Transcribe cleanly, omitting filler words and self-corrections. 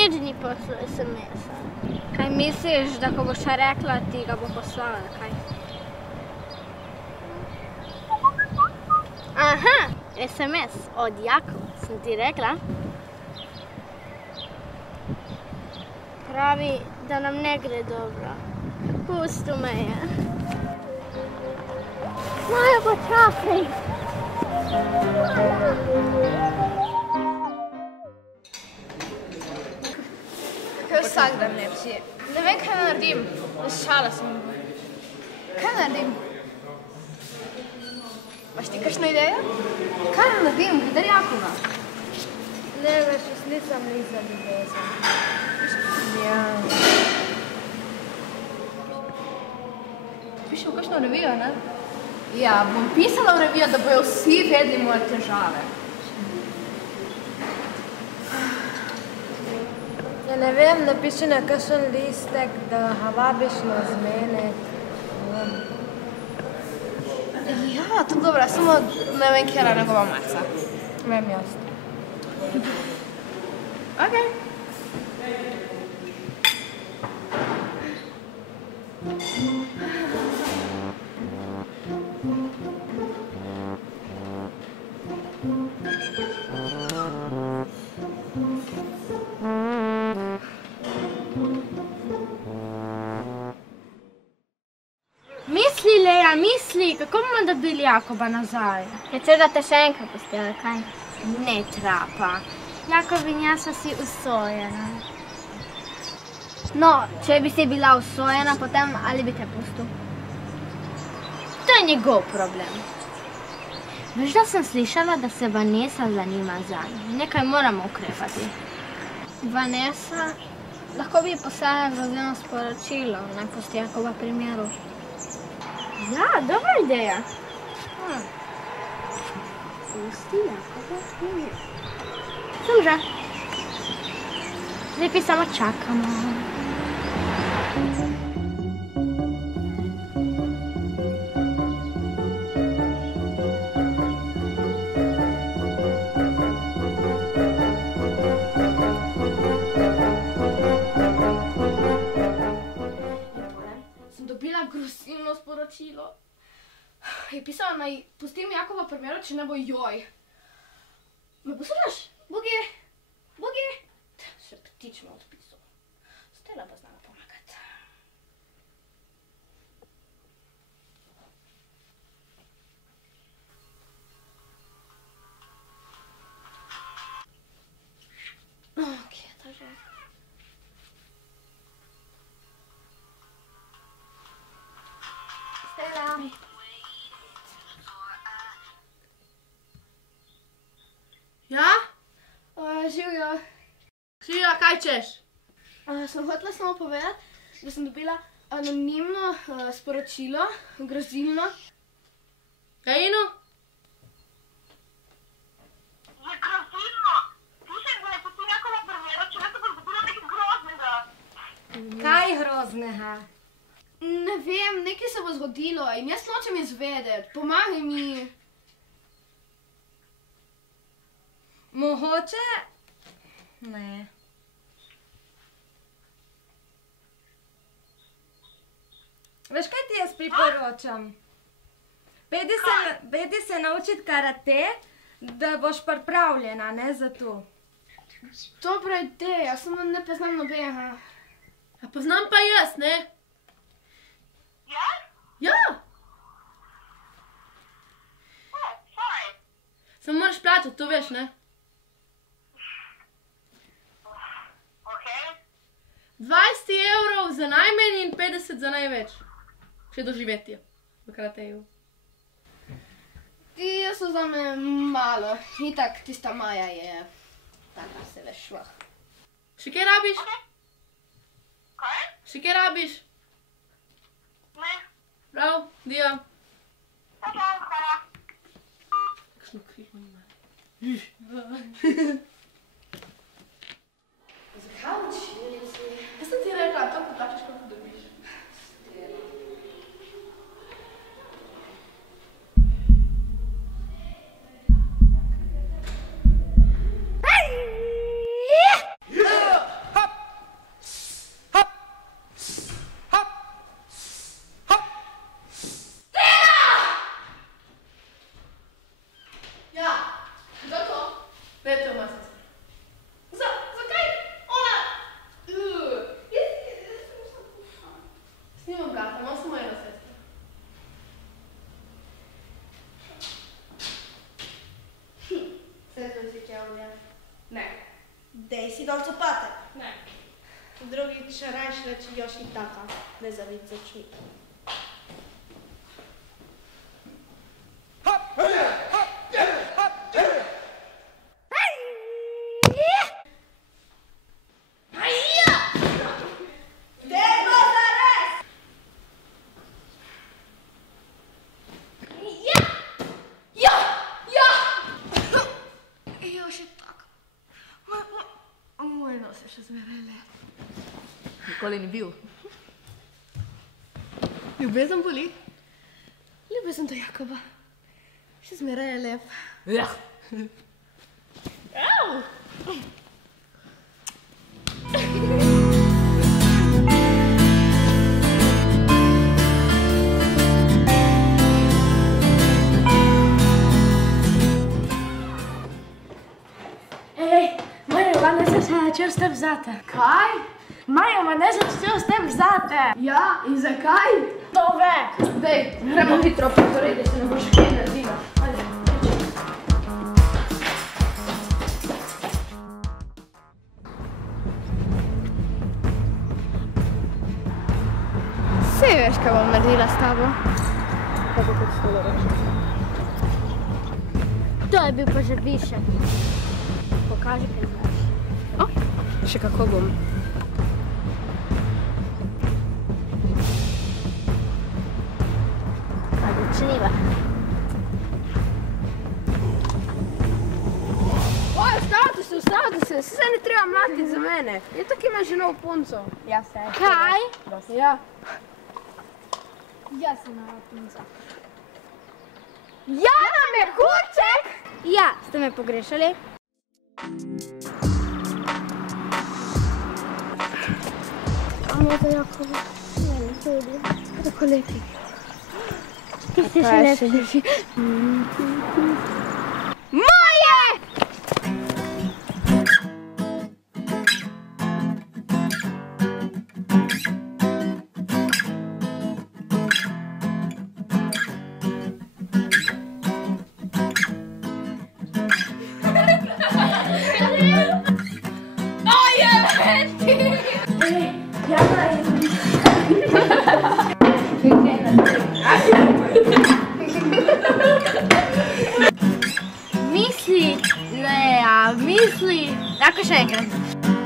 nič ni poslal SMS-a. Kaj misliš, da ko boš rekla, ti ga bo poslala, kaj? Aha, SMS od Jakova, sem ti rekla. Pravi, da nam ne gre dobro. Pustil me je. Maja, počakaj. Kaj vsak dan lepši. Ne vem, kaj naredim. Šala sem. Kaj naredim? Imaš ti kakšno idejo? Kaj naredim? Gledaj Jakova. Ne, veš, jaz nisem ni za ljubezen. Ja. Pišem v kakšno revijo, ne? Ja, bom pisala v revijo, da bojo vsi vedeli moje težave. Ja, ne vem, napiši na kakšen listek, da ga vabiš na zmenek. Ja, to je dobro, samo ne vem, kjera njegova maca. Vem jaz. Okej. Misli, Leja, misli, kako bomo dobili Jakoba nazaj? Je da te še enkrat pustila, kaj? Ne trapa. Jakob in jaz sva si usojena. No, če bi si bila usojena, potem ali bi te pustil? To je njegov problem. Veš, da sem slišala, da se Vanessa zanima zanj. Nekaj moramo ukrepati. Vanessa, lahko bi poslala grozilno sporočilo, naj pusti Jakoba primeru. Ja, dobra ideja. Pusti Jakoba primeru. Sem že. Zdaj pa samo čakamo. Sem dobila grozilno sporočilo. Je pisala, naj pustim Jakova primeru, če ne bo joj. Me poslušaš? Bogi! Bogi! Še ptič me odpisal. Stela pa znala pomagati. Kje je ta že? Stela! Ja? Živjo. Živjo, kaj češ? Sem hotela samo povedati, da sem dobila anonimno sporočilo, grozilno. Kaj, Ino? Je grozilno! Piše, da je potem Jakova primera, če ne se bo zgodilo nekaj groznega. Kaj groznega? Ne vem, nekaj se bo zgodilo in jaz nočem izvedeti. Pomagaj mi. Mogoče? Ne. Veš, kaj ti jaz priporočam? Pejdi se naučiti karate, da boš pripravljena, ne, za to. Dobra ideja, samo ne poznam nobenega. A poznam pa jaz, ne? Ja? Ja! Fajn. Samo moraš plačati, to veš, ne? Okej. 20 evrov za najmanj in 50 za največ. Še doživetje v karateju. Jaz so zame malo. Itak tista Maja je taka se veš šlah. Še kaj rabiš? Kaj? Še kaj rabiš? Ne. Prav, dio. Hvala. Kakšno krivo ima. Zakaj učili si? Jaz sem ti rekla, to poplačaš, koliko dobiš. Nimam brata, imam samo eno sestro. Sestro si čevlja? Ne. Dej si dol copate. Ne. Drugič rajš reči Joši tata, ne zavid z očmi. Moj nos je še zmeraj lep. Nikoli ni bil. Ljubezen boli. Ljubezen do Jakoba. Še zmeraj je lep. Ja. Če ste vzate. Kaj? Majo, ma ne začel s tem vzate. Ja, in zakaj? To ve. Dej, gremo hitro po torej, da se ne boš kaj naredila. Ajde. Sej veš, kaj bom naredila s tabo. Kako kot stolo reči? To je bil pa že više. Pokaži, kaj znaš. Še kako bom. Začniva. Ustavite se, se ne treba mlatiti za mene. Je tako ima že nov punco. Ja, se. Kaj? Ja. Jaz sem nova punca. Jana Mehurček! Ja, ste me pogrešali? Amo za Jakoba. Mene tudi. Tako lepi. Ti si še lepši. Moje! Misli, Lea, misli. Tako še enkrat.